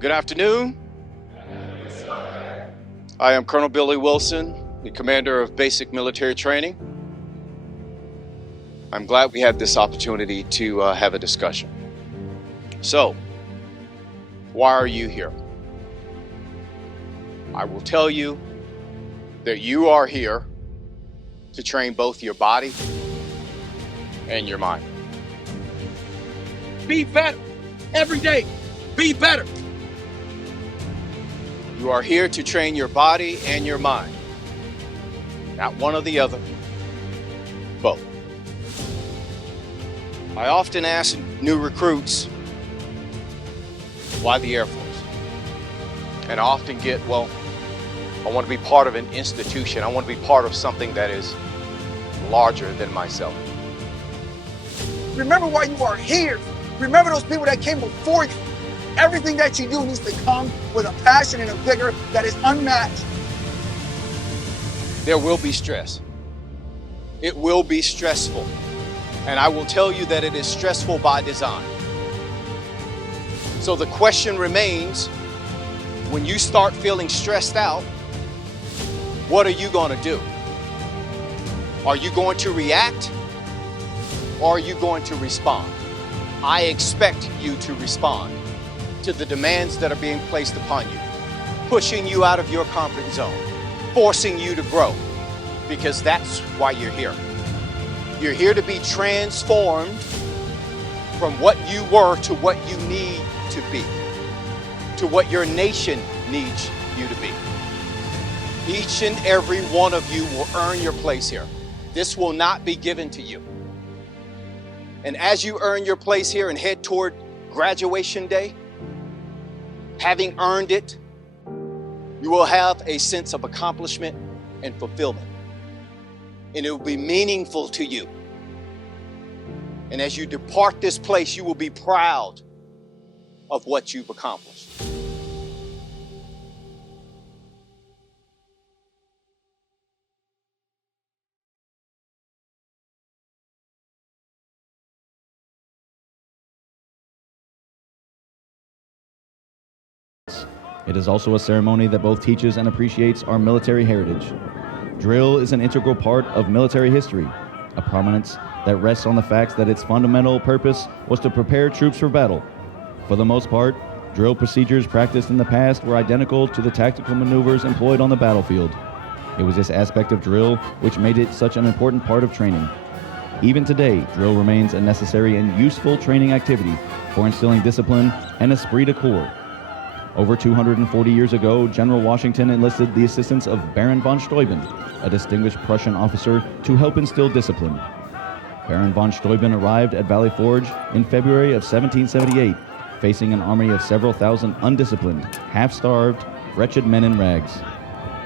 Good afternoon. I am Colonel Billy Wilson, the commander of basic military training. I'm glad we had this opportunity to have a discussion. So, why are you here? I will tell you that you are here to train both your body and your mind. Be better every day. Be better. You are here to train your body and your mind. Not one or the other, both. I often ask new recruits, why the Air Force? And I often get, well, I want to be part of an institution. I want to be part of something that is larger than myself. Remember why you are here. Remember those people that came before you. Everything that you do needs to come with a passion and a vigor that is unmatched. There will be stress. It will be stressful. And I will tell you that it is stressful by design. So the question remains, when you start feeling stressed out, what are you going to do? Are you going to react or are you going to respond? I expect you to respond to the demands that are being placed upon you, pushing you out of your comfort zone, forcing you to grow, because that's why you're here. You're here to be transformed from what you were to what you need to be, to what your nation needs you to be. Each and every one of you will earn your place here. This will not be given to you. And as you earn your place here and head toward graduation day, having earned it, you will have a sense of accomplishment and fulfillment. And it will be meaningful to you. And as you depart this place, you will be proud of what you've accomplished. It is also a ceremony that both teaches and appreciates our military heritage. Drill is an integral part of military history, a prominence that rests on the fact that its fundamental purpose was to prepare troops for battle. For the most part, drill procedures practiced in the past were identical to the tactical maneuvers employed on the battlefield. It was this aspect of drill which made it such an important part of training. Even today, drill remains a necessary and useful training activity for instilling discipline and esprit de corps. Over 240 years ago, General Washington enlisted the assistance of Baron von Steuben, a distinguished Prussian officer, to help instill discipline. Baron von Steuben arrived at Valley Forge in February of 1778, facing an army of several thousand undisciplined, half-starved, wretched men in rags.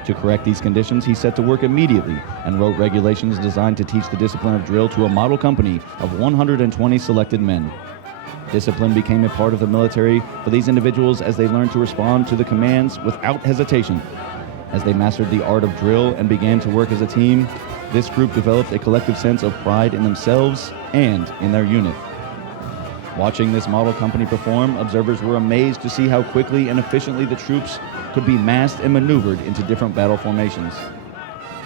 To correct these conditions, he set to work immediately and wrote regulations designed to teach the discipline of drill to a model company of 120 selected men. Discipline became a part of the military for these individuals as they learned to respond to the commands without hesitation. As they mastered the art of drill and began to work as a team, this group developed a collective sense of pride in themselves and in their unit. Watching this model company perform, observers were amazed to see how quickly and efficiently the troops could be massed and maneuvered into different battle formations.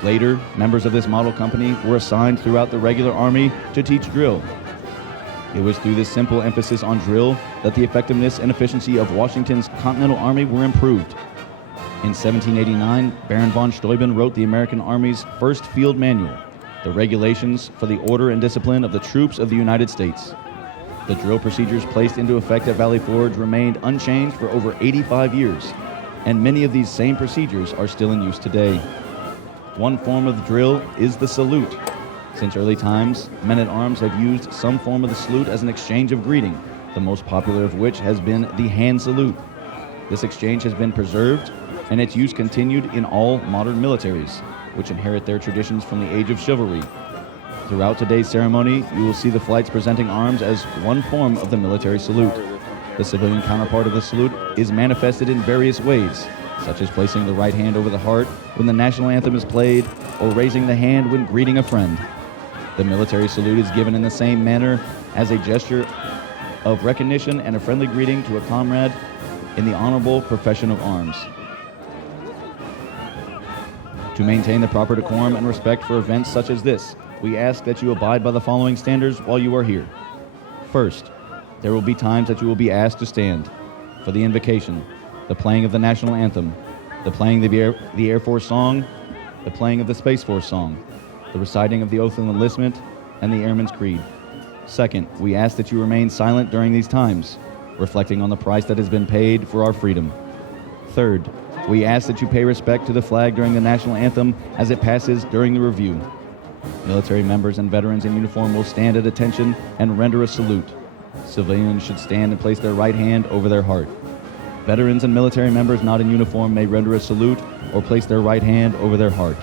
Later, members of this model company were assigned throughout the regular army to teach drill. It was through this simple emphasis on drill that the effectiveness and efficiency of Washington's Continental Army were improved. In 1789, Baron von Steuben wrote the American Army's first field manual, the regulations for the order and discipline of the troops of the United States. The drill procedures placed into effect at Valley Forge remained unchanged for over 85 years, and many of these same procedures are still in use today. One form of the drill is the salute. Since early times, men-at-arms have used some form of the salute as an exchange of greeting, the most popular of which has been the hand salute. This exchange has been preserved, and its use continued in all modern militaries, which inherit their traditions from the age of chivalry. Throughout today's ceremony, you will see the flights presenting arms as one form of the military salute. The civilian counterpart of the salute is manifested in various ways, such as placing the right hand over the heart when the national anthem is played, or raising the hand when greeting a friend. The military salute is given in the same manner as a gesture of recognition and a friendly greeting to a comrade in the honorable profession of arms. To maintain the proper decorum and respect for events such as this, we ask that you abide by the following standards while you are here. First, there will be times that you will be asked to stand for the invocation, the playing of the national anthem, the playing of the Air Force song, the playing of the Space Force song, the reciting of the oath of enlistment, and the Airman's Creed. Second, we ask that you remain silent during these times, reflecting on the price that has been paid for our freedom. Third, we ask that you pay respect to the flag during the national anthem as it passes during the review. Military members and veterans in uniform will stand at attention and render a salute. Civilians should stand and place their right hand over their heart. Veterans and military members not in uniform may render a salute or place their right hand over their heart.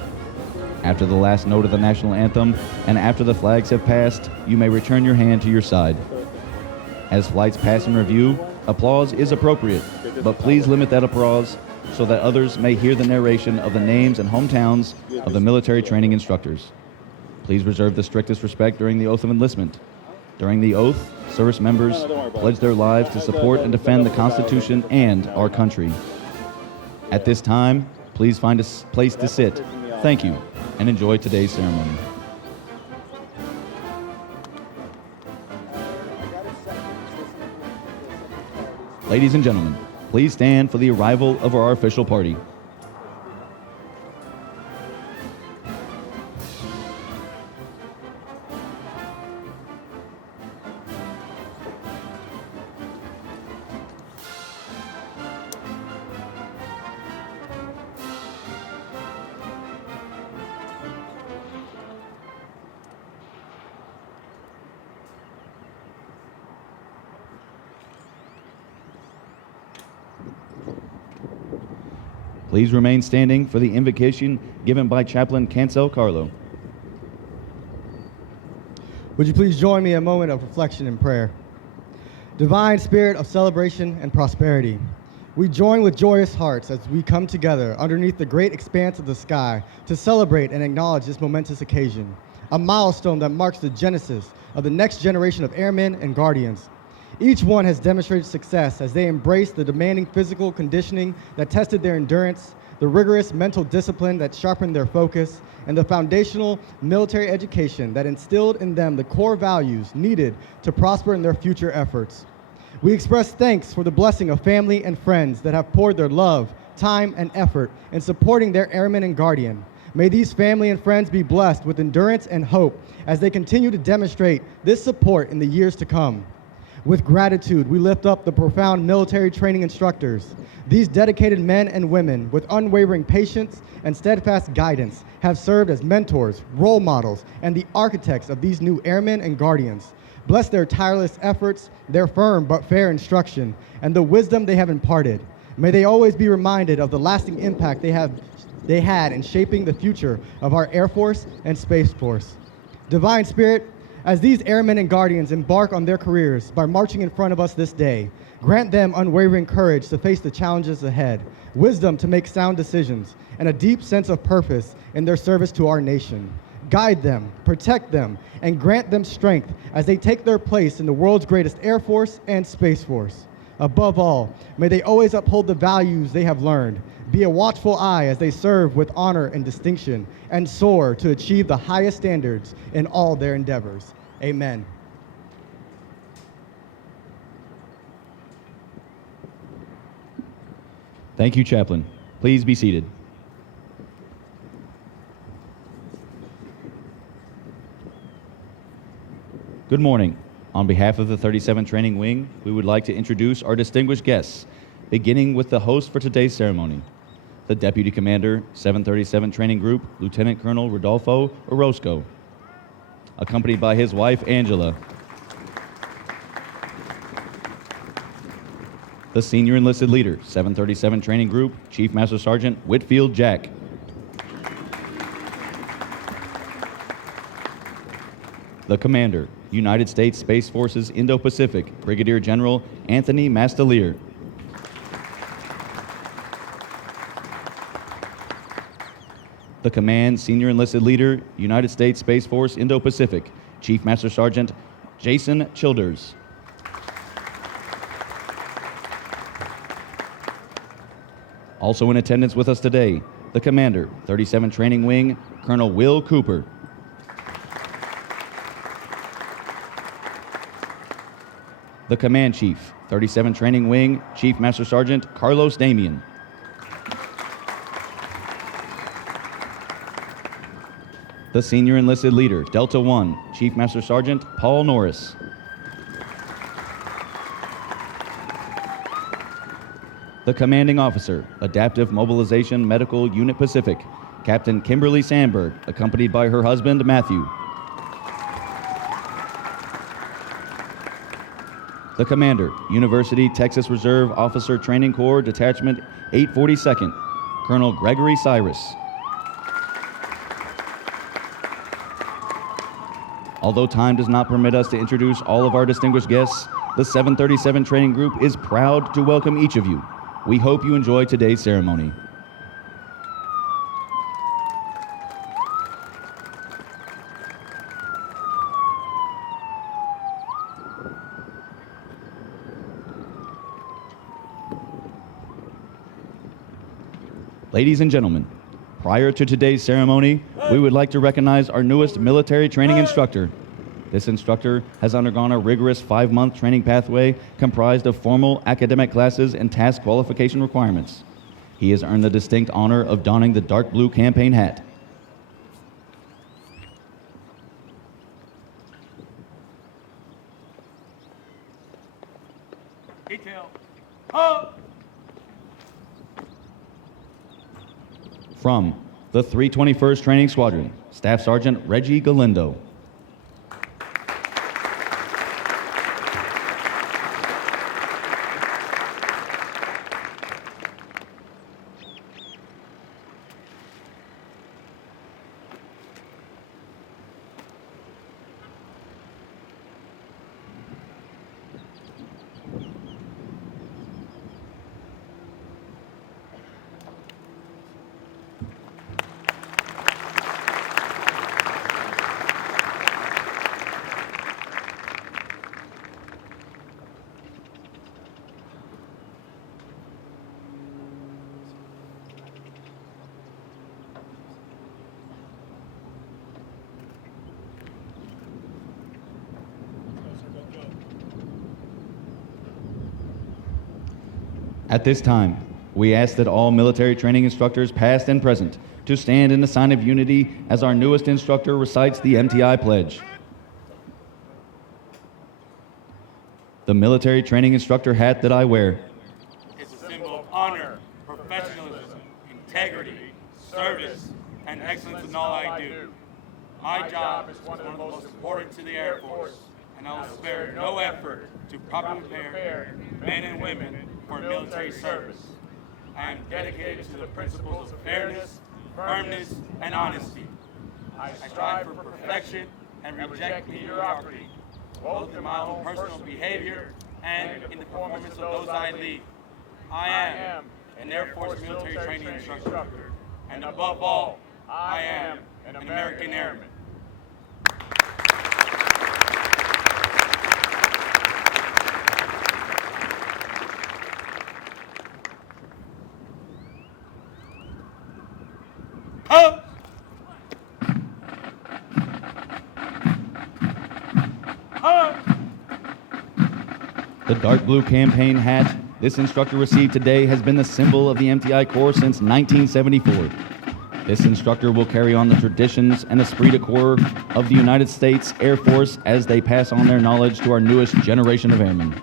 After the last note of the national anthem and after the flags have passed, you may return your hand to your side. As flights pass in review, applause is appropriate, but please limit that applause so that others may hear the narration of the names and hometowns of the military training instructors. Please reserve the strictest respect during the oath of enlistment. During the oath, service members pledge their lives to support and defend the Constitution and our country. At this time, please find a place to sit. Thank you, and enjoy today's ceremony. Ladies and gentlemen, please stand for the arrival of our official party. Please remain standing for the invocation given by Chaplain Cancel Carlo. Would you please join me in a moment of reflection and prayer? Divine Spirit of celebration and prosperity, we join with joyous hearts as we come together underneath the great expanse of the sky to celebrate and acknowledge this momentous occasion, a milestone that marks the genesis of the next generation of airmen and guardians. Each one has demonstrated success as they embrace the demanding physical conditioning that tested their endurance, the rigorous mental discipline that sharpened their focus, and the foundational military education that instilled in them the core values needed to prosper in their future efforts. We express thanks for the blessing of family and friends that have poured their love, time, and effort in supporting their airman and guardian. May these family and friends be blessed with endurance and hope as they continue to demonstrate this support in the years to come. With gratitude, we lift up the profound military training instructors. These dedicated men and women with unwavering patience and steadfast guidance have served as mentors, role models, and the architects of these new airmen and guardians. Bless their tireless efforts, their firm but fair instruction, and the wisdom they have imparted. May they always be reminded of the lasting impact they had in shaping the future of our Air Force and Space Force. Divine Spirit, as these airmen and guardians embark on their careers by marching in front of us this day, grant them unwavering courage to face the challenges ahead, wisdom to make sound decisions, and a deep sense of purpose in their service to our nation. Guide them, protect them, and grant them strength as they take their place in the world's greatest Air Force and Space Force. Above all, may they always uphold the values they have learned, be a watchful eye as they serve with honor and distinction, and soar to achieve the highest standards in all their endeavors. Amen. Thank you, Chaplain. Please be seated. Good morning. On behalf of the 37th Training Wing, we would like to introduce our distinguished guests, beginning with the host for today's ceremony, the Deputy Commander, 737 Training Group, Lieutenant Colonel Rodolfo Orozco, accompanied by his wife, Angela. The Senior Enlisted Leader, 737 Training Group, Chief Master Sergeant Whitfield Jack. The Commander, United States Space Forces Indo-Pacific, Brigadier General Anthony Mastalir. The Command Senior Enlisted Leader, United States Space Force Indo-Pacific, Chief Master Sergeant Jason Childers. Also in attendance with us today, the Commander, 37 Training Wing, Colonel Will Cooper. The Command Chief, 37 Training Wing, Chief Master Sergeant Carlos Damian. The Senior Enlisted Leader, Delta 1, Chief Master Sergeant Paul Norris. The Commanding Officer, Adaptive Mobilization Medical Unit Pacific, Captain Kimberly Sandberg, accompanied by her husband, Matthew. The Commander, University Texas Reserve Officer Training Corps Detachment 842nd, Colonel Gregory Cyrus. Although time does not permit us to introduce all of our distinguished guests, the 737 Training Group is proud to welcome each of you. We hope you enjoy today's ceremony. Ladies and gentlemen, prior to today's ceremony, we would like to recognize our newest military training instructor. This instructor has undergone a rigorous 5-month training pathway comprised of formal academic classes and task qualification requirements. He has earned the distinct honor of donning the dark blue campaign hat. Detail. Up! From the 321st Training Squadron, Staff Sergeant Reggie Galindo. At this time, we ask that all military training instructors, past and present, to stand in a sign of unity as our newest instructor recites the MTI Pledge. The military training instructor hat that I wear It's a symbol of honor, professionalism, integrity, service, and excellence in all I do. My job is one of the most important to the Air Force, and I will spare no effort to properly prepare men and women for military service. I am dedicated to the principles of fairness, firmness, and honesty. I strive for perfection and reject mediocrity, both in my own personal behavior and in the performance of those I lead. I am an Air Force military training instructor, and above all, I am an American Airman. Up! Up! The dark blue campaign hat this instructor received today has been the symbol of the MTI Corps since 1974. This instructor will carry on the traditions and esprit de corps of the United States Air Force as they pass on their knowledge to our newest generation of airmen.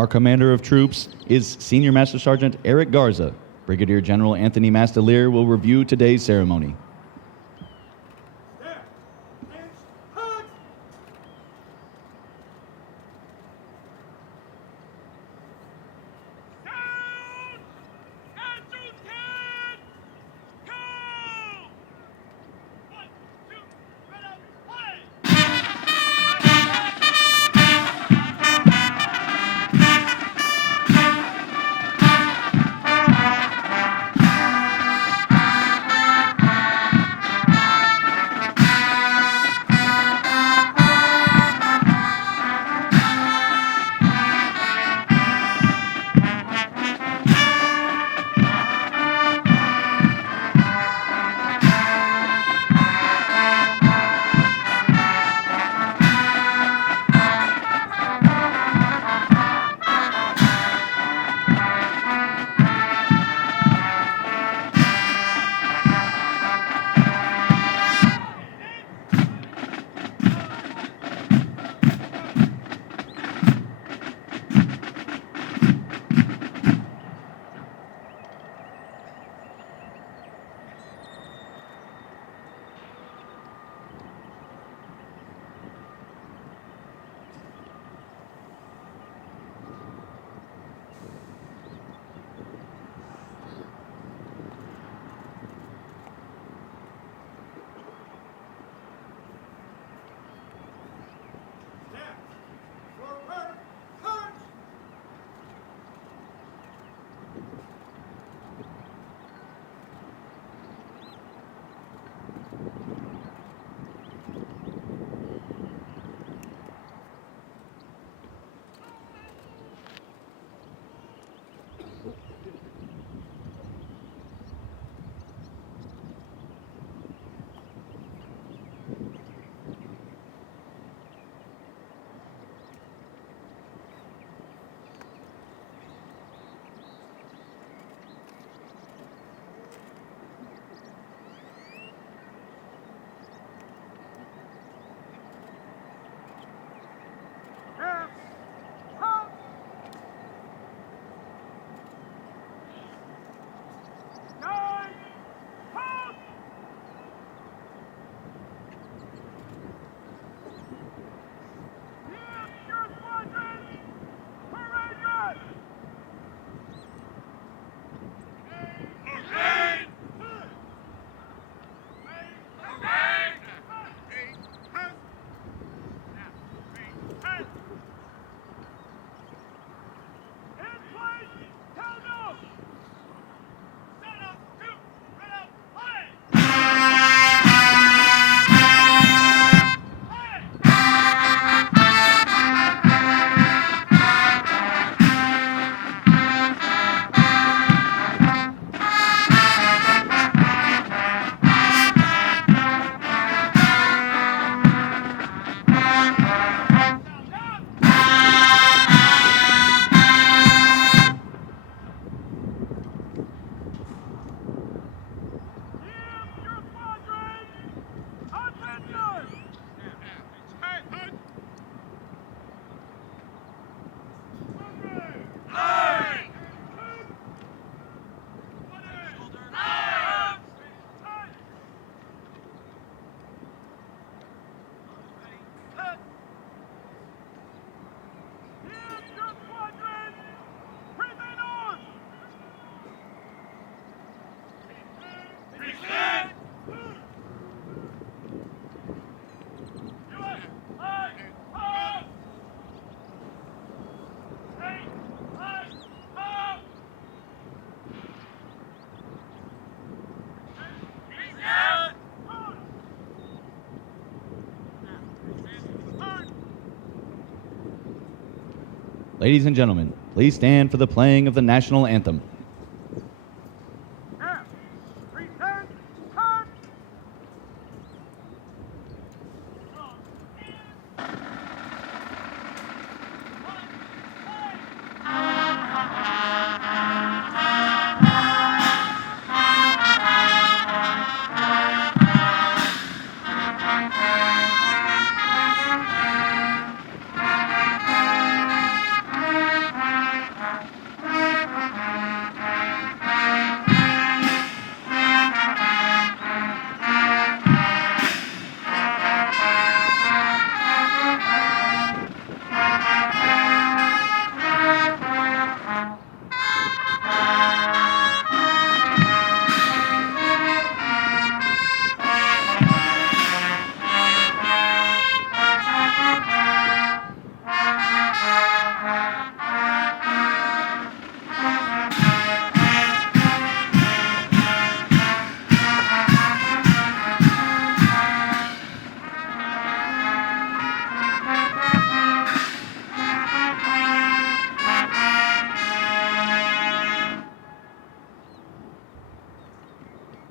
Our commander of troops is Senior Master Sergeant Eric Garza. Brigadier General Anthony Mastalir will review today's ceremony. Ladies and gentlemen, please stand for the playing of the national anthem.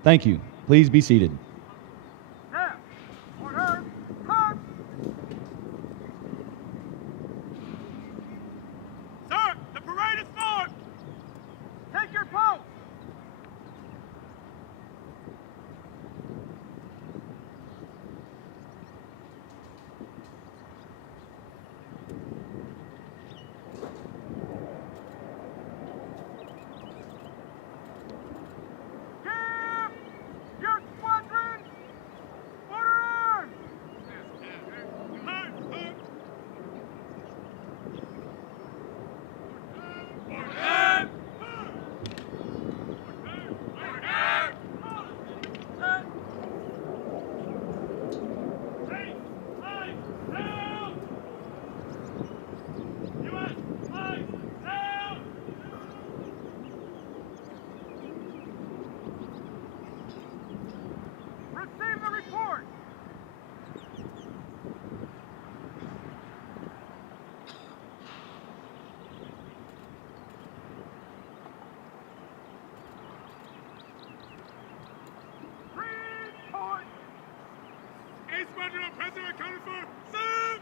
Thank you. Please be seated. Now, order, come. Sir, the parade is formed. Take your post. Give your squadron order arms. Receive the report. Report. A squadron of President accounted for. Sir.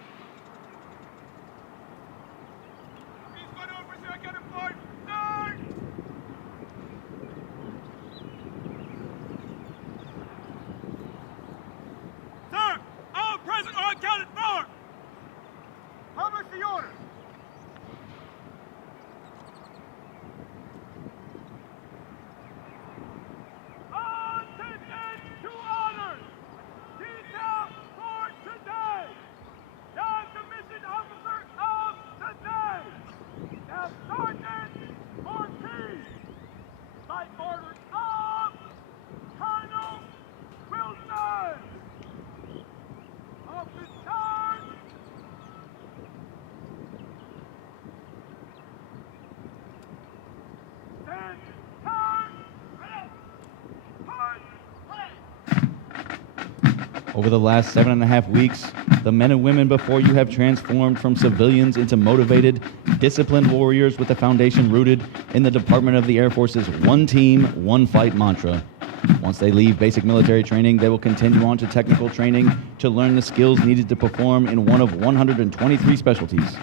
B squadron of President accounted for. Sir. Sir, all present are accounted for. Publish the order. Attention to honors. Detail for today. The commissioned officer of today. Now, Sergeant Ortiz, by order of Colonel Wilson. Office charge. Stand charge. Over the last 7.5 weeks, the men and women before you have transformed from civilians into motivated, disciplined warriors with a foundation rooted in the Department of the Air Force's one team, one fight mantra. Once they leave basic military training, they will continue on to technical training to learn the skills needed to perform in one of 123 specialties.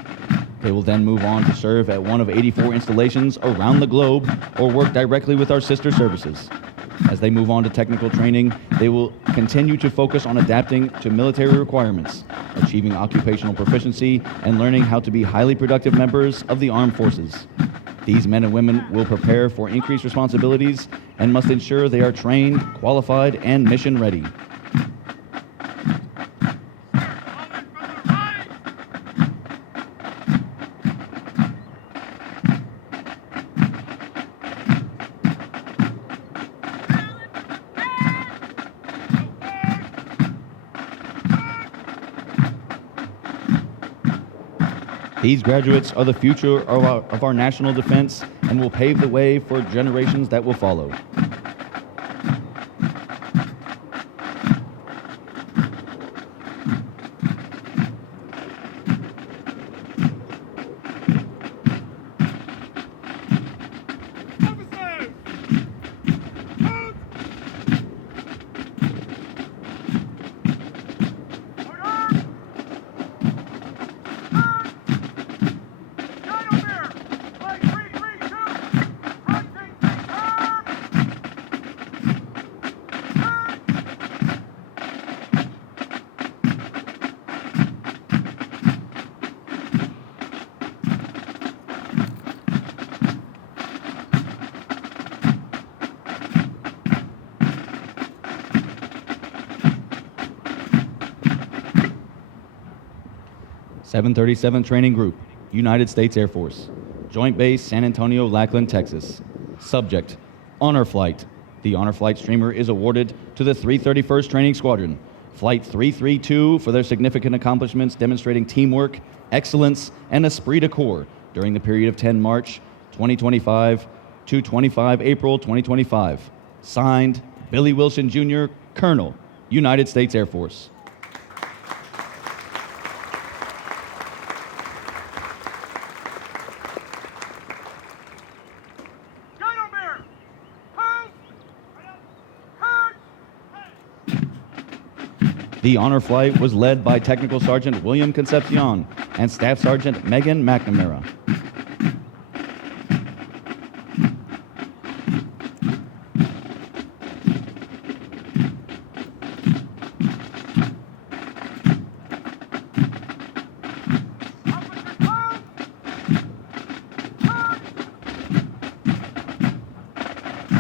They will then move on to serve at one of 84 installations around the globe or work directly with our sister services. As they move on to technical training, they will continue to focus on adapting to military requirements, achieving occupational proficiency, and learning how to be highly productive members of the armed forces. These men and women will prepare for increased responsibilities and must ensure they are trained, qualified, and mission ready. These graduates are the future of our national defense and will pave the way for generations that will follow. .737 Training Group, United States Air Force, Joint Base San Antonio-Lackland, Texas. Subject, Honor Flight. The Honor Flight streamer is awarded to the 331st Training Squadron, Flight 332, for their significant accomplishments demonstrating teamwork, excellence, and esprit de corps during the period of 10 March 2025 to 25 April 2025. Signed, Billy Wilson Jr., Colonel, United States Air Force. Gentlemen, post, come. The honor flight was led by Technical Sergeant William Concepcion and Staff Sergeant Megan McNamara.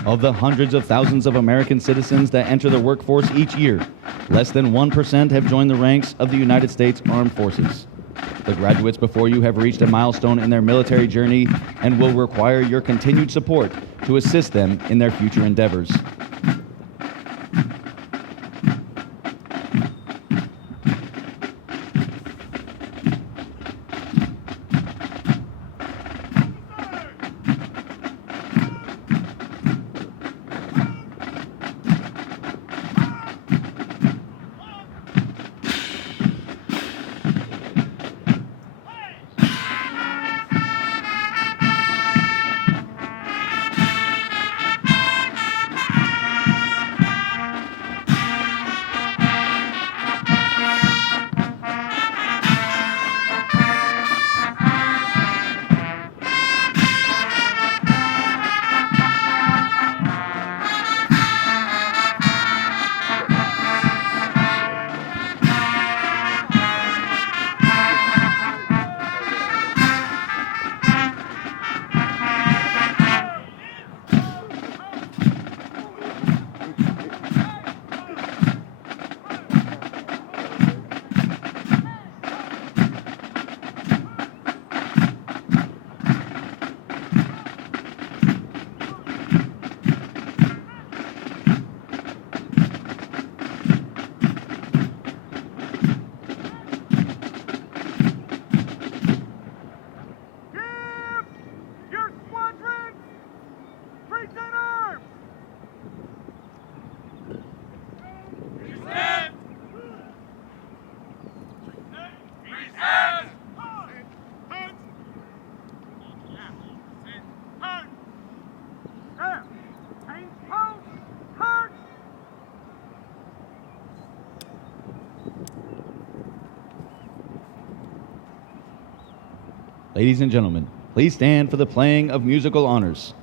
Of the hundreds of thousands of American citizens that enter the workforce each year, less than 1% have joined the ranks of the United States Armed Forces. The graduates before you have reached a milestone in their military journey and will require your continued support to assist them in their future endeavors. Ladies and gentlemen, please stand for the playing of musical honors.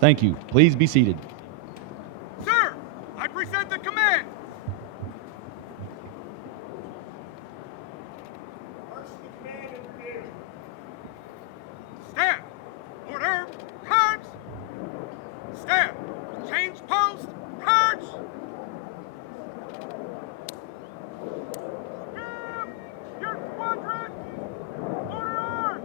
Thank you. Please be seated. Sir, I present the command. March the command in review. Stand. Order. March. Stand. Change post. March. Give your squadron. Order arms.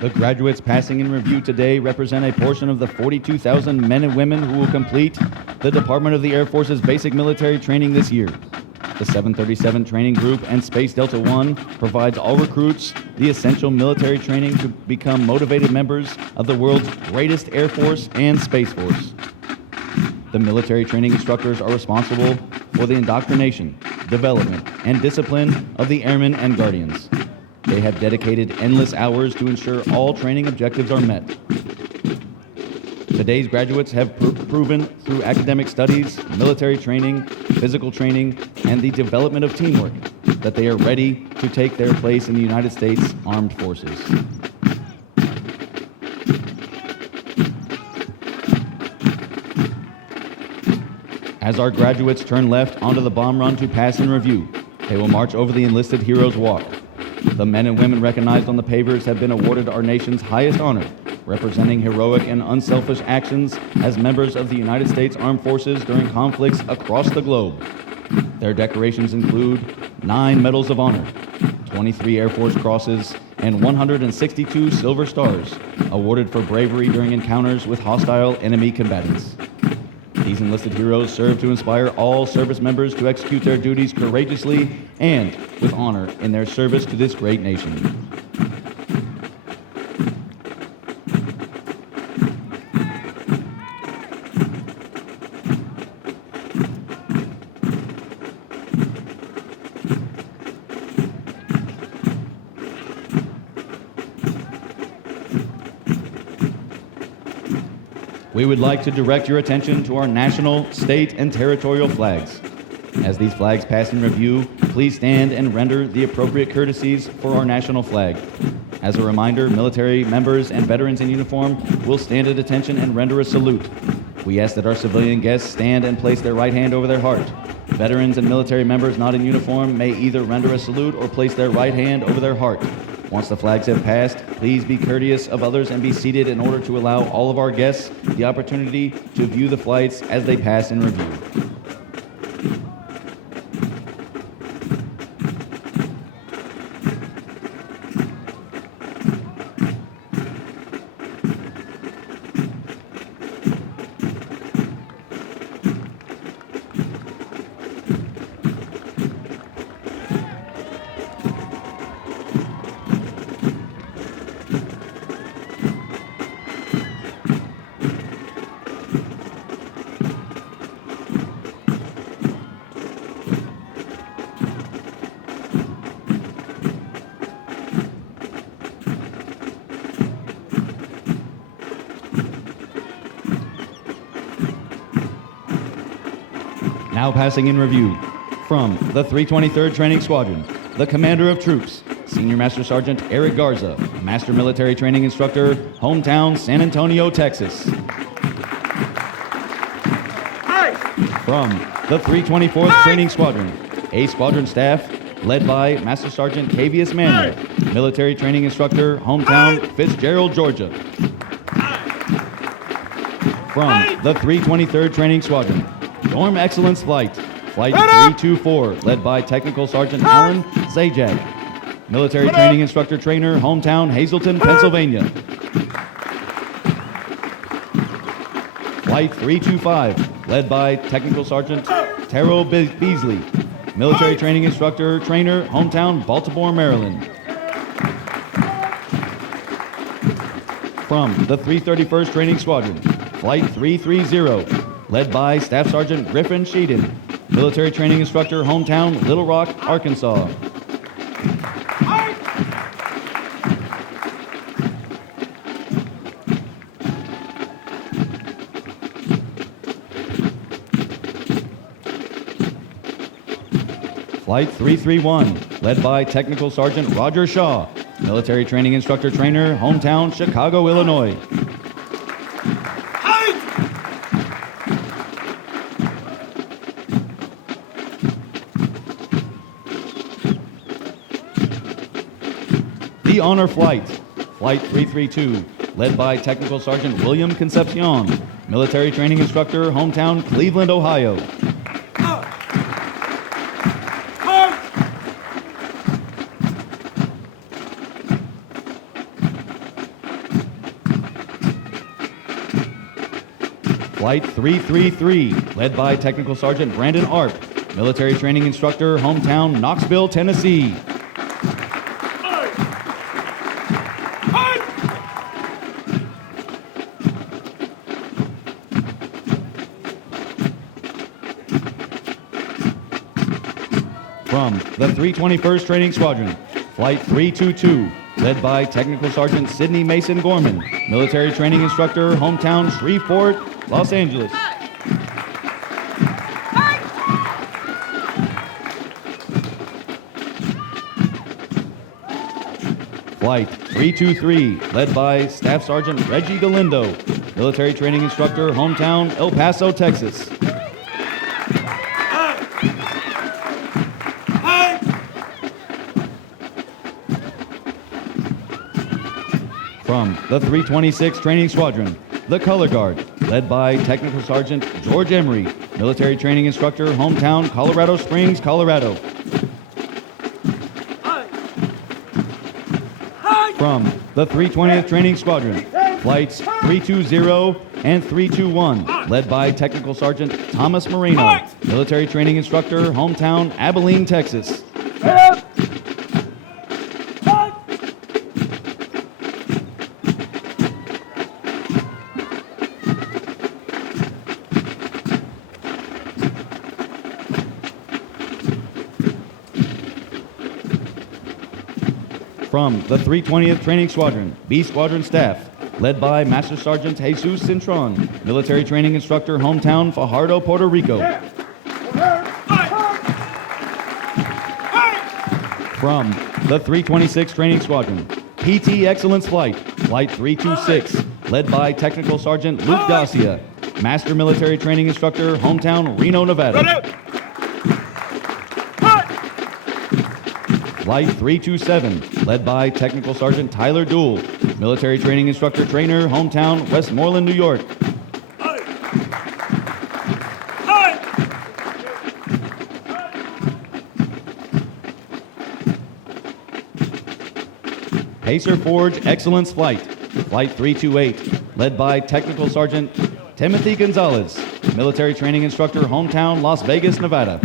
The graduates passing in review today represent a portion of the 42,000 men and women who will complete the Department of the Air Force's basic military training this year. The 737 Training Group and Space Delta One provides all recruits the essential military training to become motivated members of the world's greatest Air Force and Space Force. The military training instructors are responsible for the indoctrination, development, and discipline of the Airmen and Guardians. They have dedicated endless hours to ensure all training objectives are met. Today's graduates have proven through academic studies, military training, physical training, and the development of teamwork that they are ready to take their place in the United States Armed Forces. As our graduates turn left onto the bomb run to pass in review, they will march over the enlisted heroes walk. The men and women recognized on the pavers have been awarded our nation's highest honor, representing heroic and unselfish actions as members of the United States Armed Forces during conflicts across the globe. Their decorations include 9 Medals of Honor, 23 Air Force Crosses, and 162 Silver Stars, awarded for bravery during encounters with hostile enemy combatants. These enlisted heroes serve to inspire all service members to execute their duties courageously and with honor in their service to this great nation. We would like to direct your attention to our national, state, and territorial flags. As these flags pass in review, please stand and render the appropriate courtesies for our national flag. As a reminder, military members and veterans in uniform will stand at attention and render a salute. We ask that our civilian guests stand and place their right hand over their heart. Veterans and military members not in uniform may either render a salute or place their right hand over their heart. Once the flags have passed, please be courteous of others and be seated in order to allow all of our guests the opportunity to view the flights as they pass in review. Now passing in review, from the 323rd Training Squadron, the Commander of Troops, Senior Master Sergeant Eric Garza, Master Military Training Instructor, hometown San Antonio, Texas. From the 324th Training Squadron, A Squadron Staff, led by Master Sergeant Cavius Manuel, Military Training Instructor, hometown Fitzgerald, Georgia. From the 323rd Training Squadron, Storm Excellence Flight, Flight 324, led by Technical Sergeant Alan Zajac, Military Training Instructor Trainer, hometown Hazleton, Pennsylvania. Flight 325, led by Technical Sergeant Terrell Beasley, Military Training Instructor Trainer, hometown Baltimore, Maryland. From the 331st Training Squadron, Flight 330, led by Staff Sergeant Griffin Sheeden, Military Training Instructor, hometown Little Rock, Arkansas. Flight 331, led by Technical Sergeant Roger Shaw, Military Training Instructor Trainer, hometown Chicago, Illinois. The Honor Flight, Flight 332, led by Technical Sergeant William Concepcion, Military Training Instructor, hometown Cleveland, Ohio. Flight 333, led by Technical Sergeant Brandon Arp, Military Training Instructor, hometown Knoxville, Tennessee. From the 321st Training Squadron, Flight 322, led by Technical Sergeant Sidney Mason Gorman, Military Training Instructor, hometown Shreveport, Los Angeles. Flight 323, led by Staff Sergeant Reggie Galindo, Military Training Instructor, hometown El Paso, Texas. the 326th Training Squadron, the Color Guard, led by Technical Sergeant George Emery, Military Training Instructor, hometown Colorado Springs, Colorado. From the 320th Training Squadron, Flights 320 and 321, led by Technical Sergeant Thomas Marino, Military Training Instructor, hometown Abilene, Texas. From the 320th Training Squadron, B Squadron Staff, led by Master Sergeant Jesus Cintron, Military Training Instructor, hometown Fajardo, Puerto Rico. From the 326th Training Squadron, PT Excellence Flight, Flight 326, led by Technical Sergeant Luke Dacia, Master Military Training Instructor, hometown Reno, Nevada. Flight 327, led by Technical Sergeant Tyler Dool, Military Training Instructor Trainer, hometown Westmoreland, New York. Pacer Forge Excellence Flight, Flight 328, led by Technical Sergeant Timothy Gonzalez, Military Training Instructor, hometown Las Vegas, Nevada.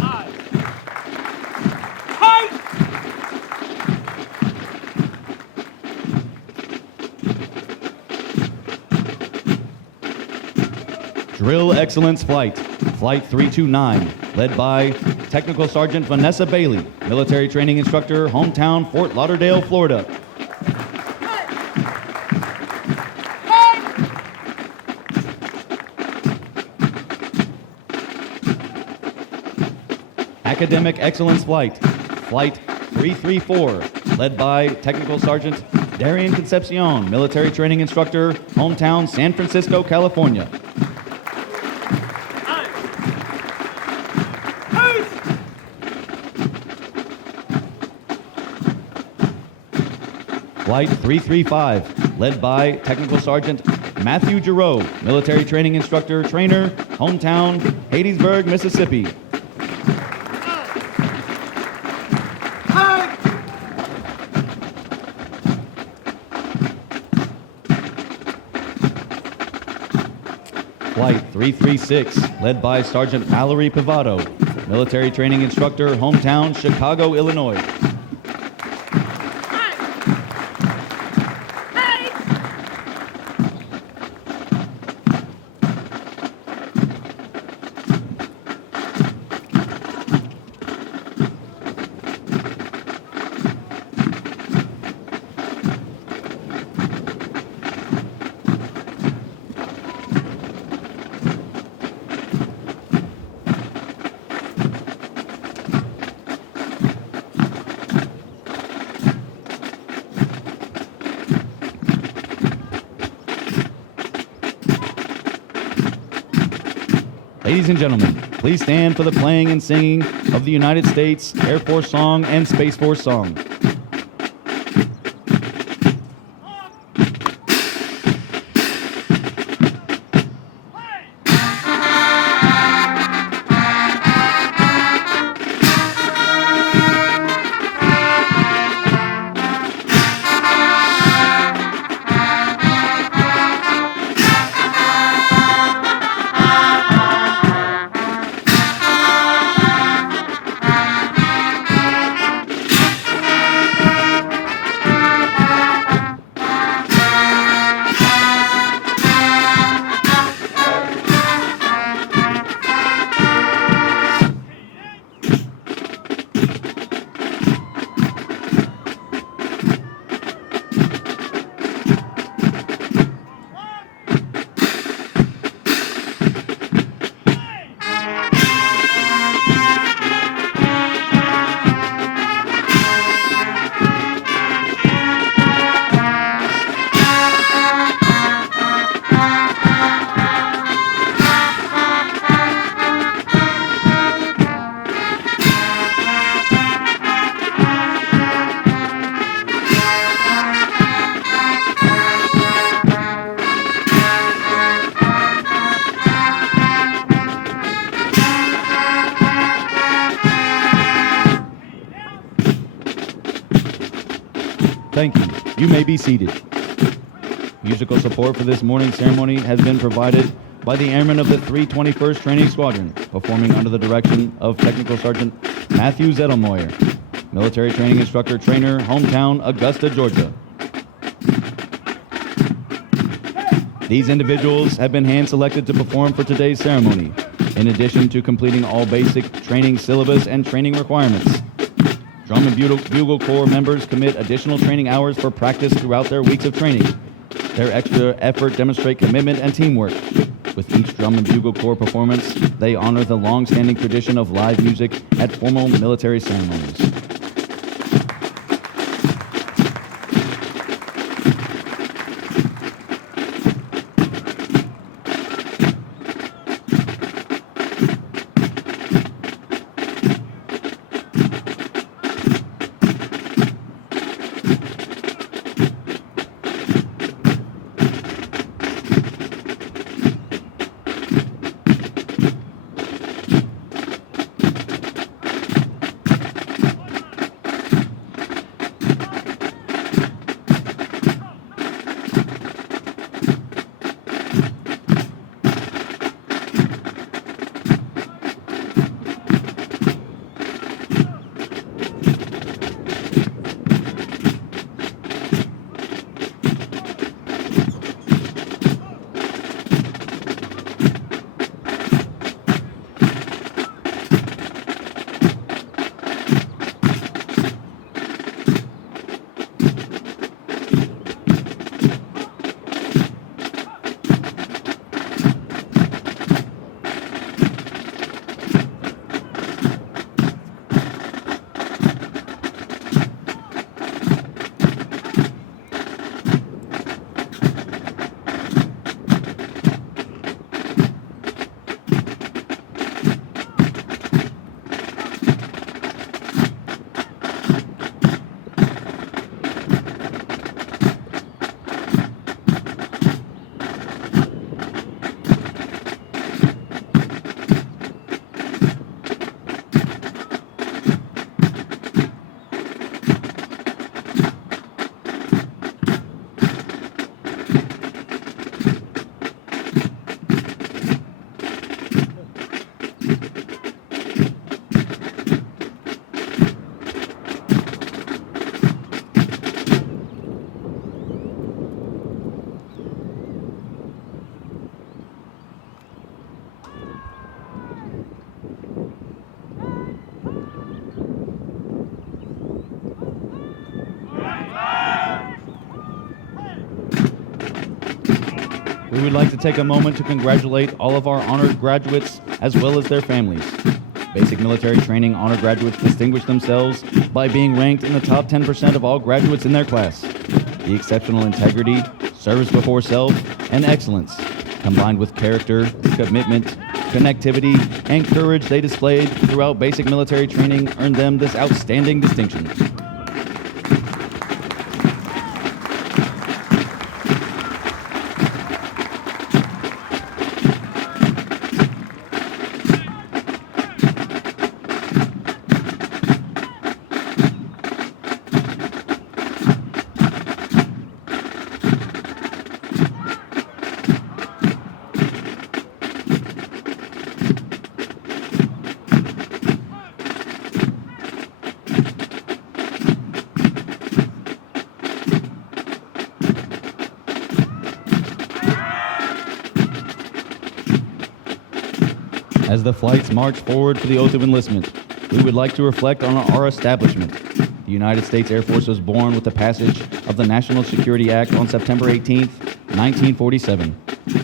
Drill Excellence Flight, Flight 329, led by Technical Sergeant Vanessa Bailey, Military Training Instructor, hometown Fort Lauderdale, Florida. Academic Excellence Flight, Flight 334, led by Technical Sergeant Darian Concepcion, Military Training Instructor, hometown San Francisco, California. Flight 335, led by Technical Sergeant Matthew Giroux, Military Training Instructor, Trainer, hometown Hattiesburg, Mississippi. Flight 336, led by Sergeant Mallory Pivato, Military Training Instructor, hometown Chicago, Illinois. Ladies and gentlemen, please stand for the playing and singing of the United States Air Force Song and Space Force Song. Thank you. You may be seated. Musical support for this morning's ceremony has been provided by the Airmen of the 321st Training Squadron, performing under the direction of Technical Sergeant Matthew Zettelmoyer, Military Training Instructor Trainer, hometown Augusta, Georgia. These individuals have been hand-selected to perform for today's ceremony, in addition to completing all basic training syllabus and training requirements. Drum and Bugle Corps members commit additional training hours for practice throughout their weeks of training. Their extra effort demonstrate commitment and teamwork. With each Drum and Bugle Corps performance, they honor the long-standing tradition of live music at formal military ceremonies. We would like to take a moment to congratulate all of our honored graduates as well as their families. Basic military training honor graduates distinguish themselves by being ranked in the top 10% of all graduates in their class. The exceptional integrity, service before self, and excellence, combined with character, commitment, connectivity, and courage they displayed throughout basic military training earned them this outstanding distinction. As the flights march forward for the oath of enlistment, we would like to reflect on our establishment. The United States Air Force was born with the passage of the National Security Act on September 18, 1947.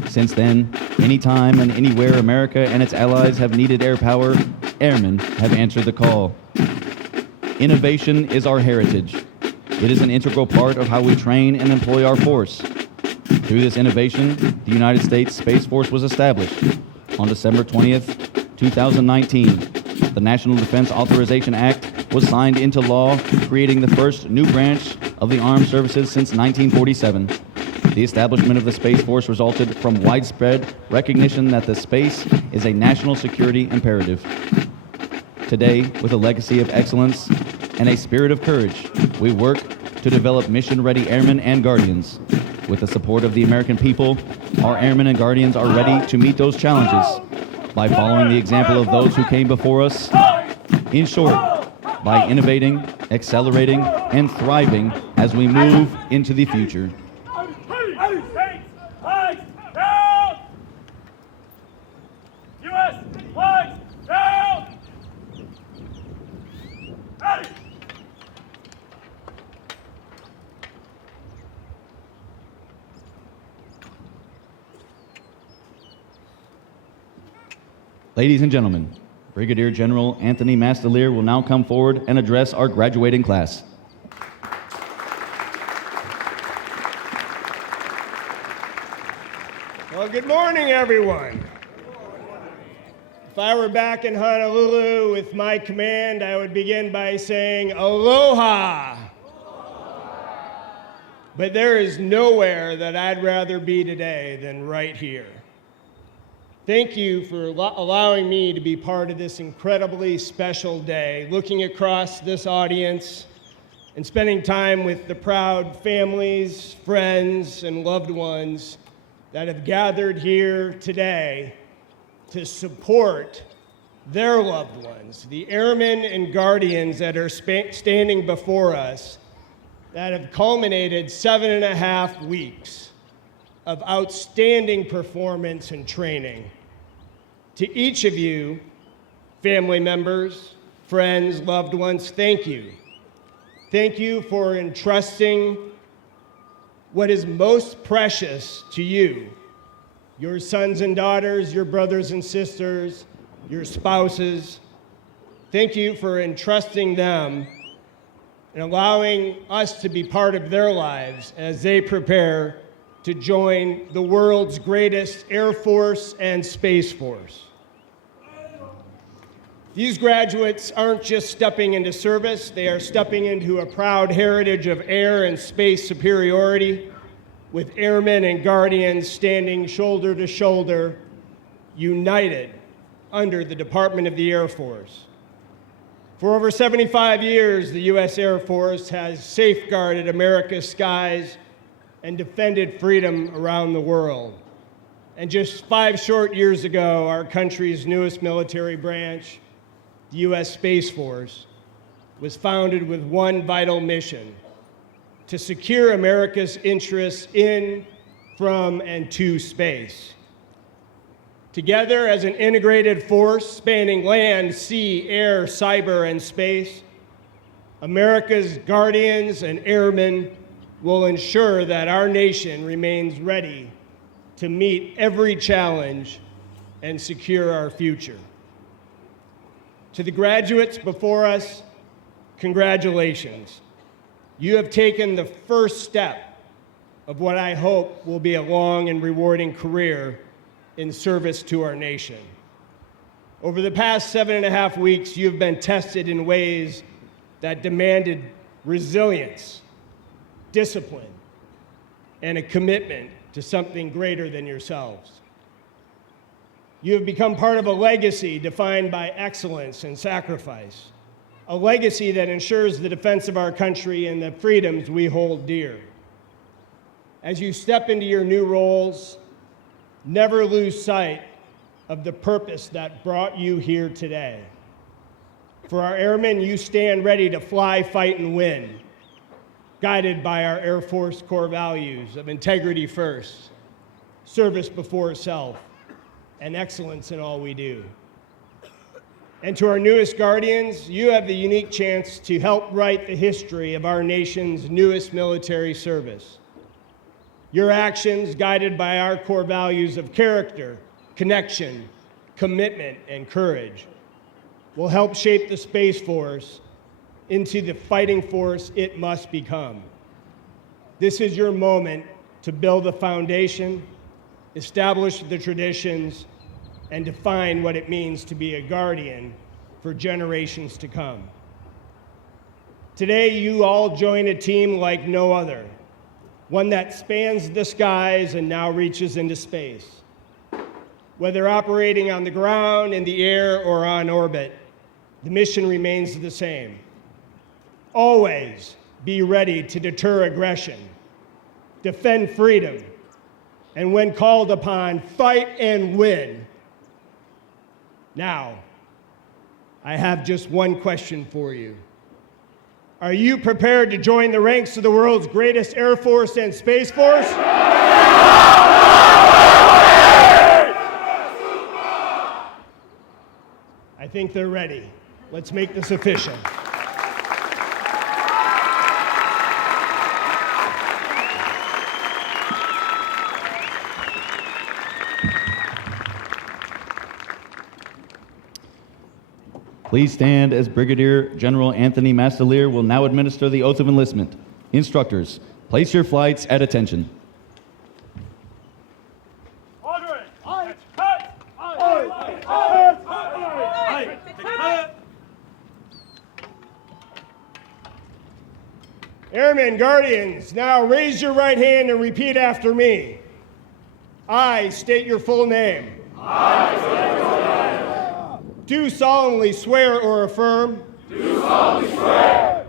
Since then, anytime and anywhere America and its allies have needed air power, airmen have answered the call. Innovation is our heritage. It is an integral part of how we train and employ our force. Through this innovation, the United States Space Force was established. On December 20th, 2019, the National Defense Authorization Act was signed into law, creating the first new branch of the armed services since 1947. The establishment of the Space Force resulted from widespread recognition that the space is a national security imperative. Today, with a legacy of excellence and a spirit of courage, we work to develop mission-ready airmen and guardians. With the support of the American people, our airmen and guardians are ready to meet those challenges by following the example of those who came before us. In short, by innovating, accelerating, and thriving as we move into the future. States flags down! U.S. flags down! Ready! Ladies and gentlemen, Brigadier General Anthony Mastalir will now come forward and address our graduating class. Well, good morning, everyone. If I were back in Honolulu with my command, I would begin by saying, aloha. But there is nowhere that I'd rather be today than right here. Thank you for allowing me to be part of this incredibly special day, looking across this audience and spending time with the proud families, friends, and loved ones that have gathered here today to support their loved ones, the airmen and guardians that are standing before us that have culminated 7.5 weeks of outstanding performance and training. To each of you, family members, friends, loved ones, thank you. Thank you for entrusting what is most precious to you, your sons and daughters, your brothers and sisters, your spouses. Thank you for entrusting them and allowing us to be part of their lives as they prepare to join the world's greatest Air Force and Space Force. These graduates aren't just stepping into service, they are stepping into a proud heritage of air and space superiority, with airmen and guardians standing shoulder to shoulder, united under the Department of the Air Force. For over 75 years, the U.S. Air Force has safeguarded America's skies and defended freedom around the world. And just 5 short years ago, our country's newest military branch, the U.S. Space Force, was founded with one vital mission: to secure America's interests in, from, and to space. Together as an integrated force spanning land, sea, air, cyber, and space, America's guardians and airmen will ensure that our nation remains ready to meet every challenge and secure our future. To the graduates before us, congratulations. You have taken the first step of what I hope will be a long and rewarding career in service to our nation. Over the past 7.5 weeks, you've been tested in ways that demanded resilience, discipline, and a commitment to something greater than yourselves. You have become part of a legacy defined by excellence and sacrifice, a legacy that ensures the defense of our country and the freedoms we hold dear. As you step into your new roles, never lose sight of the purpose that brought you here today. For our airmen, you stand ready to fly, fight, and win, guided by our Air Force core values of integrity first, service before self, and excellence in all we do. And to our newest guardians, you have the unique chance to help write the history of our nation's newest military service. Your actions, guided by our core values of character, connection, commitment, and courage, will help shape the Space Force into the fighting force it must become. This is your moment to build the foundation, establish the traditions, and define what it means to be a guardian for generations to come. Today, you all join a team like no other, one that spans the skies and now reaches into space. Whether operating on the ground, in the air, or on orbit, the mission remains the same. Always be ready to deter aggression, defend freedom, and when called upon, fight and win. Now, I have just one question for you. Are you prepared to join the ranks of the world's greatest Air Force and Space Force? I think they're ready. Let's make this official. Please stand as Brigadier General Anthony Mastalir will now administer the oath of enlistment. Instructors, place your flights at attention. Airmen, Guardians, now raise your right hand and repeat after me. I state your full name. I state your full name. Do solemnly swear or affirm. Do solemnly swear.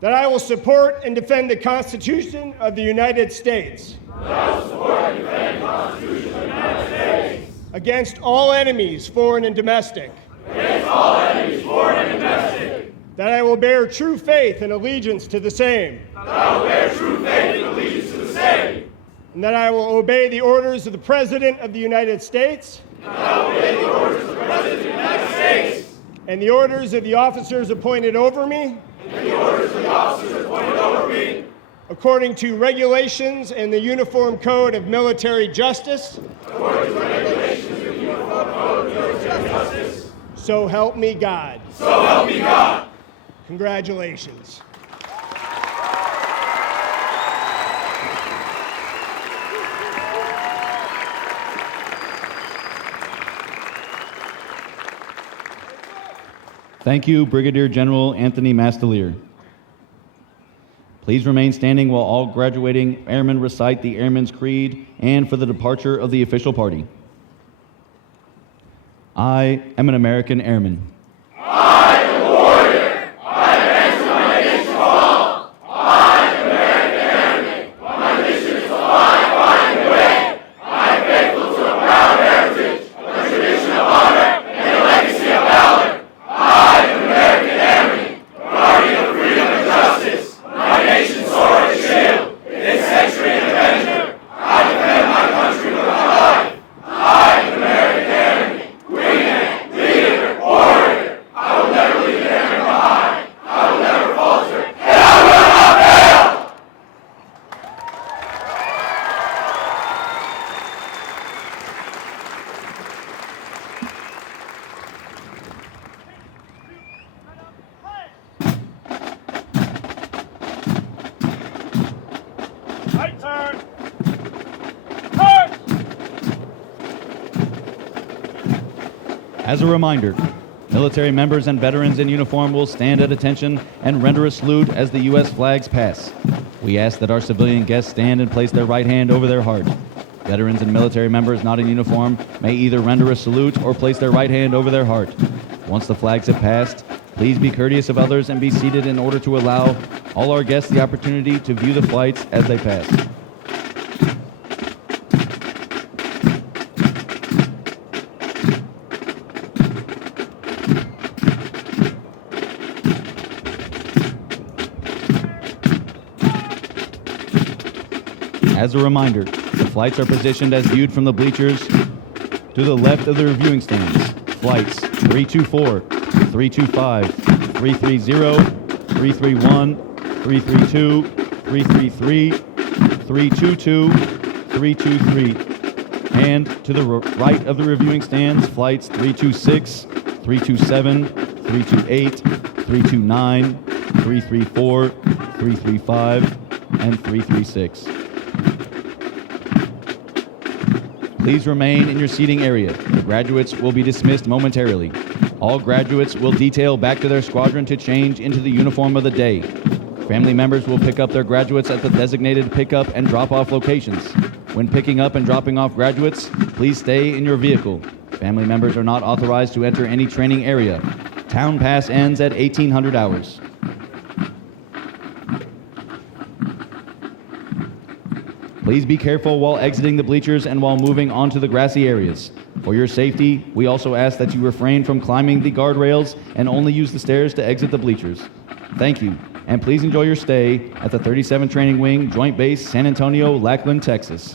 That I will support and defend the Constitution of the United States. That I will support and defend the Constitution of the United States. Against all enemies, foreign and domestic. Against all enemies, foreign and domestic. That I will bear true faith and allegiance to the same. That I will bear true faith and allegiance to the same. And that I will obey the orders of the President of the United States. And that I will obey the orders of the President of the United States. And the orders of the officers appointed over me. And the orders of the officers appointed over me. According to regulations and the Uniform Code of Military Justice. According to regulations of the Uniform Code of Military Justice. So help me God. So help me God. Congratulations. Thank you, Brigadier General Anthony Mastalir. Please remain standing while all graduating airmen recite the Airman's Creed and for the departure of the official party. I am an American Airman. I am a warrior. I have answered my nation's call. I am an American Airman. My mission is to fly, find, and win. I am faithful to a proud heritage, a tradition of honor, and a legacy of valor. I am an American Airman, guardian of freedom and justice. My nation's sword and shield, its century and avenger. I defend my country with my life. I am an American Airman. Wingman, leader, warrior. I will never leave an airman behind. I will never falter, and I will not fail. Right turn. Turn. As a reminder, military members and veterans in uniform will stand at attention and render a salute as the U.S. flags pass. We ask that our civilian guests stand and place their right hand over their heart. Veterans and military members not in uniform may either render a salute or place their right hand over their heart. Once the flags have passed, please be courteous of others and be seated in order to allow all our guests the opportunity to view the flights as they pass. As a reminder, the flights are positioned as viewed from the bleachers to the left of the reviewing stands. Flights 324, 325, 330, 331, 332, 333, 322, 323. And to the right of the reviewing stands, flights 326, 327, 328, 329, 334, 335, and 336. Please remain in your seating area. The graduates will be dismissed momentarily. All graduates will detail back to their squadron to change into the uniform of the day. Family members will pick up their graduates at the designated pickup and drop-off locations. When picking up and dropping off graduates, please stay in your vehicle. Family members are not authorized to enter any training area. Town pass ends at 1800 hours. Please be careful while exiting the bleachers and while moving onto the grassy areas. For your safety, we also ask that you refrain from climbing the guardrails and only use the stairs to exit the bleachers. Thank you, and please enjoy your stay at the 37th Training Wing, Joint Base San Antonio-Lackland, Texas.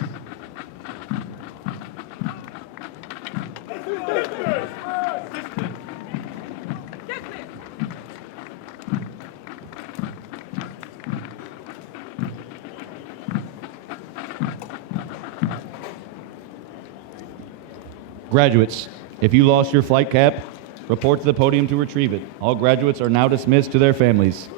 Graduates, if you lost your flight cap, report to the podium to retrieve it. All graduates are now dismissed to their families.